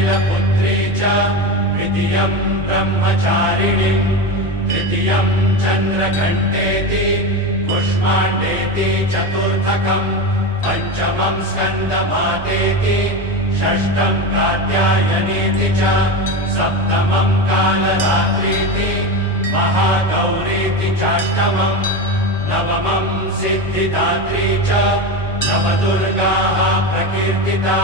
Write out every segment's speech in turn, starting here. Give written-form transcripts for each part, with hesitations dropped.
शैलपुत्री च द्वितीयं ब्रह्मचारिणी तृतीयं चन्द्रघण्टेति कुष्माण्डेति चतुर्थकं पंचमं स्कन्दमातेति षष्ठं कात्यायनीति च सप्तमं कालरात्रीति महागौरीति चाष्टमं नवमं सिद्धिदात्री च नवदुर्गाः प्रकीर्तिता।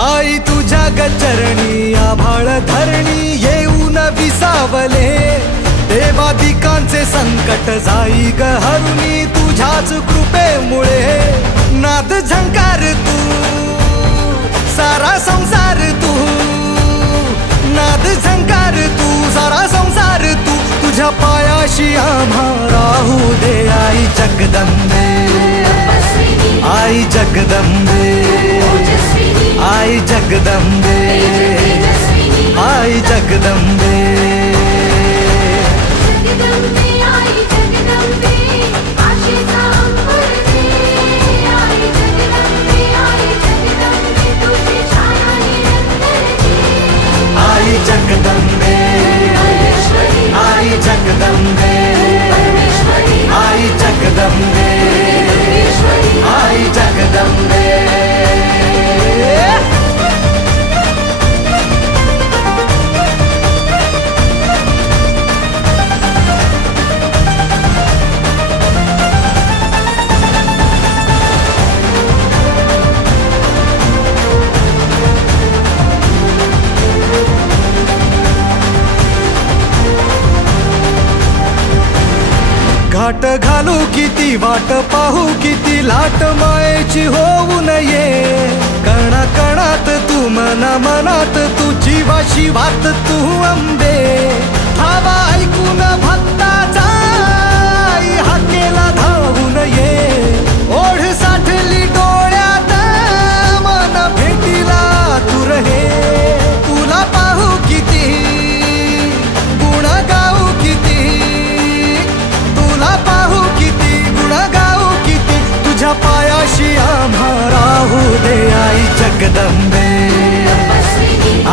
आई तुझ्या गचरणी आभाळ धरणी येऊन विसावले देवादिकांचे संकट जाई ग हरुणी तुझ्याच कृपेमुळे नाद झंकार तू सारा संसार तू नाद झंकार तू सारा संसार तू तुझ्या पायाशी आम्हा राहू दे आई जगदंबे आई जगदंबे आई जगदंबे आई जगदंबे जगदंबे आई जगदंबे आशेचा अंबर दे आई जगदंबे तुझी छाया निरंतर दे आई जगदंबे आई जगदंबे आई जगदंबे आई जगदंबे घाट घालू किती वाट पाहू किती लाट मायेची होऊ नये कणा कणात तू मना मनात तू जीवाशी वात तू अंबे धावा ऐकून भक्ताचा आई हाकेला धावून ये ओढ साठली डोळ्यात मन भेटीला तू रहे तुला पाहू किती गुण गाऊ किती तुला पाहू किती गुण गाऊ किती तुझ्या पायाशी आम्हा राहू दे आई जगदंबे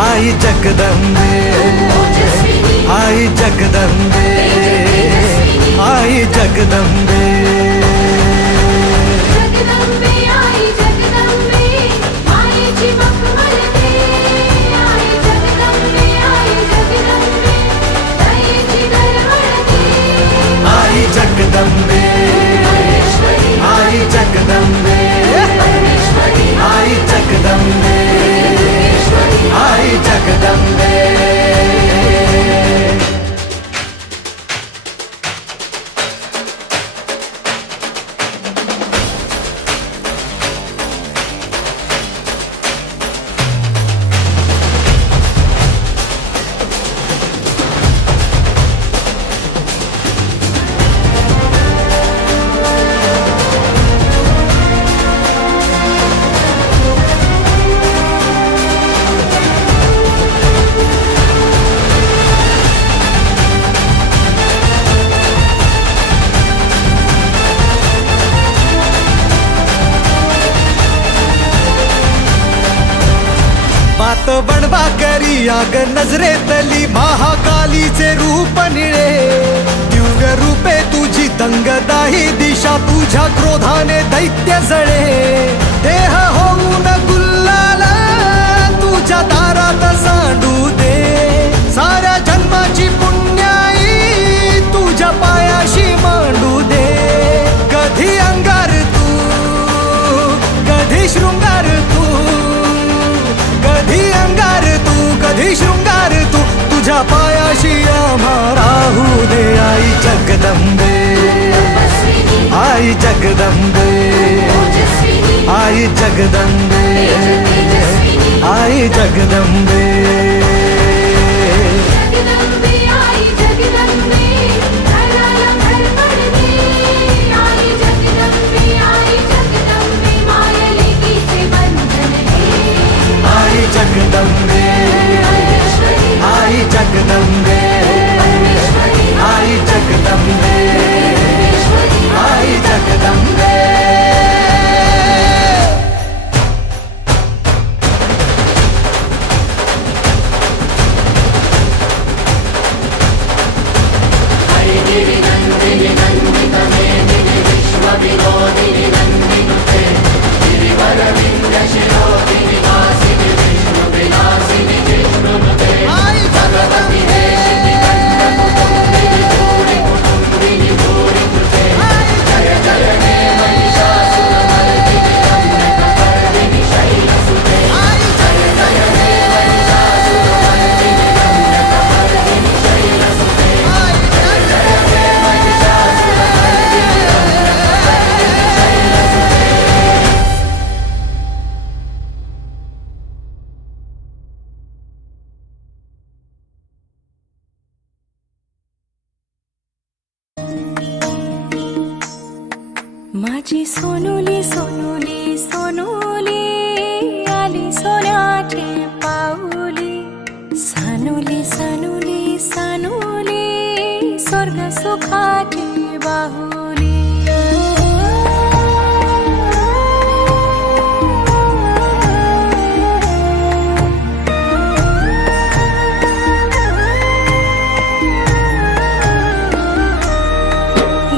आई जगदंबे आई जगदंबे आई जगदंबे जगदंबे आई जगदंबे मायेची मखमल दे आई जगदंबे दयेची गरवळ दे आई जगदंबे आई जगदंबे आई जगदंबे आई जगदंबे बात बनवा करी आग नजरेतली महाकालीचे रूप निळे दिव्य रूपे तुझी दंगदाही दिशा तुझ्या क्रोधाने दैत्य जळे देह होऊन गुल्लाल तुझ्या दारात सांडू दे साऱ्या जन्माची पुण्याई तुझ्या पायाशी मांडू दे कधी अंगार तू कधी शृंगार तू कधी अंगार तू कधी शृंगार तू तुझ्या पायाशी आम्हा राहू दे आई जगदंबे, आई जगदंबे, आई जगदंबे, आई जगदंबे. जगदंबे आई जगदंबे घराला घर पडते. आई जगदंबे माया लेकीचे बंधन हे. आई जगदंबे, आई जगदंबे, आई जगदंबे, आई जगदंबे. नंदिनी नंदितमेदिनि विश्वविनोदिनि नन्दिनुते गिरिवर विन्ध्यशिरोदिनि वासिनि विष्णुविलासिनि जिष्णुनुते भगवति हेशिनि कण्ठकुटुम्बिनि भूरि कुटुम्बिनि भूरि कृते जय जय हे महिषासुरमर्दिनि रम्यकपर्दिनि शैलसुते जय जय हे महिषासुरमर्दिनि रम्यकपर्दिनि शैलसुते जय जय हे महिषासुरमर्दिनि रम्यकपर्दिनि शैलसुते. माझी सोनुली सोनुली सोनुली आली सोन्याची पाऊली. सानुली सानुली सानुली स्वर्ग सुखाची बाहुली.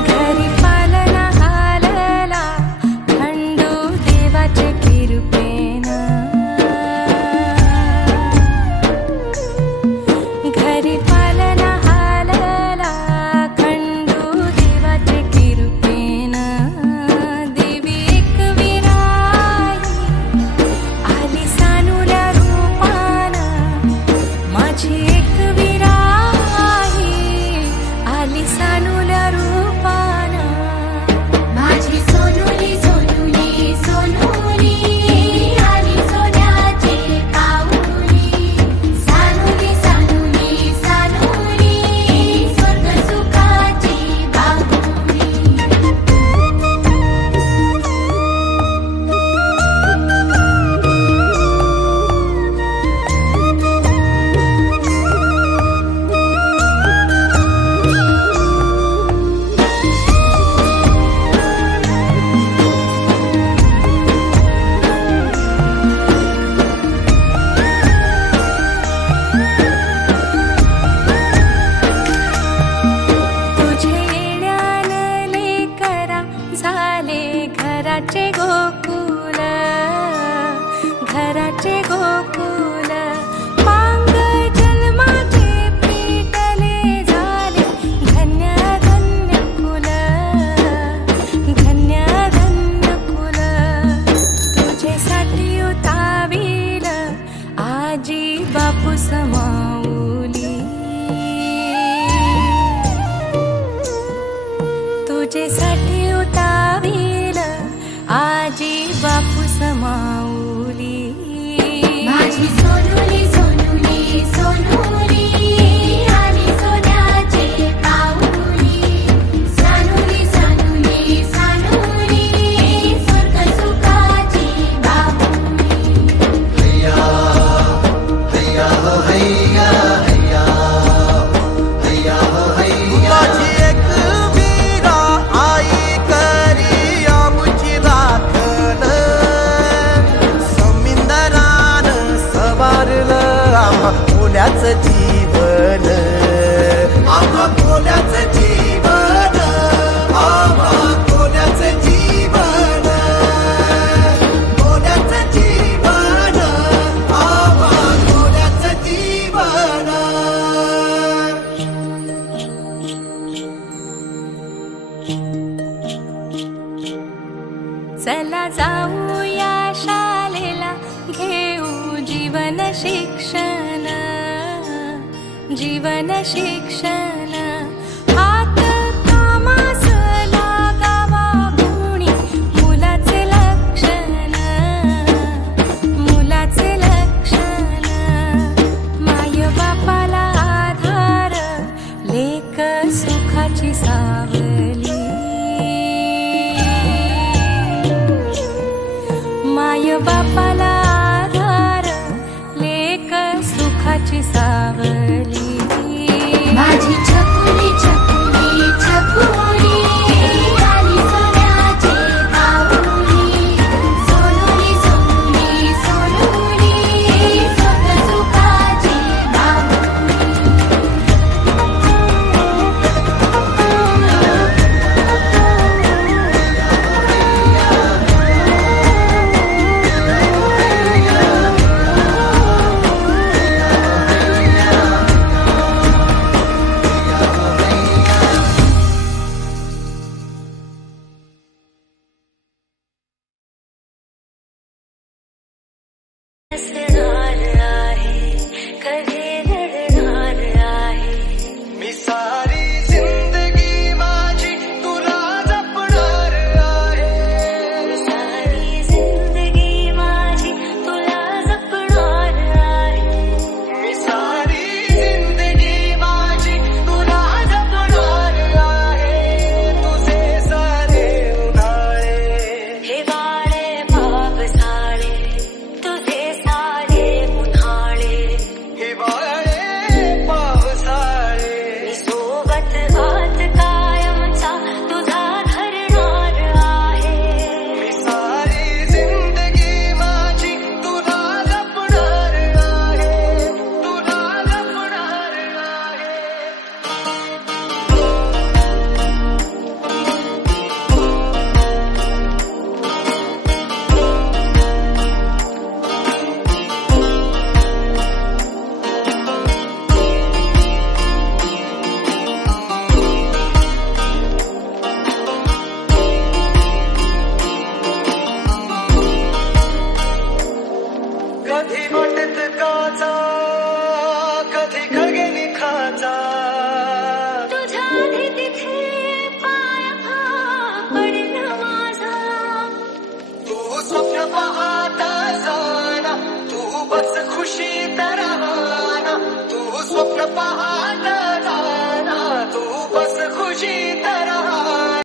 घरी पालना हालला खंडू देवाचे कृपेन. घरी पालना हालला खंडू देवाचे कृपेन. देवी एक विराई आली सानुल्या रूपान. माझी एक विराई आली सानुल्या रूपान. माझी सोनुली सोनुली सोनुली आली सोन्याची पाऊली. सानुली सानुली सानुली स्वर्ग सुखाची बाहुली. तुझे येण्यानं लेकरा झाले घराचे गोकुल. घराचे गोकुल पांग जन्माचे पेटले झाले धन्य धन्य कुल. धन्य धन्य कुल तुझेसाठी उताविल आजी बापू समाऊली. तुझेसाठी उताविल आजी बापू समाऊली. माझी सोनुली सोनुली सोनुली आली सोन्याची पाऊली. सानुली सानुली सानुली स्वर्ग सुखाची बाहुली. माझी एक वीरा आई करी आमुची राखण. समिंदरान सवारलं आम्हा कोल्याचं जीवन. आम्हा कोल्याचं जीवन, आम्हा कोल्याचं जीवन. कोल्याचं जीवन, आम्हा कोल्याचं जीवन. चला जाऊया शाळेला घेऊ जीवन शिक्षण. जीवन शिक्षण हात कामास लागावा गुणी मुलाचे लक्षण मुलाचे लक्षण माय बापाला आधार लेक सुखाची सावली माय बापाला आधार लेक सुखाची सावली माझी छकुली छकुली छकुली आली सोन्याचे पाऊली सोनुली सोनुली सोनुली सुख सुखाची हसणार आहे कधी रडणार आहे मी सारी जिंदगी माझी तुला जपणार आहे सारी जिंदगी माझी तुला जपणार आहे मी सारी जिंदगी माझी तुला जपणार आहे तुझे सारे उन्हाळे हिवाळे पावसाळे तुझे सारे उन्हाळे हिवाळे पावसाळे मी सोबत आत कायमचा तुझा धरणार आहे मी सारी जिंदगी माझी तुला जपणार आहे तुला जपणार आहे कधी वाटत काचा कधी खळगेली खाचा तुझ्या तिथे पाय पडला माझा तू स्वप्न पाहता जाना तू बस खुशी राहना तू स्वप्न पाहता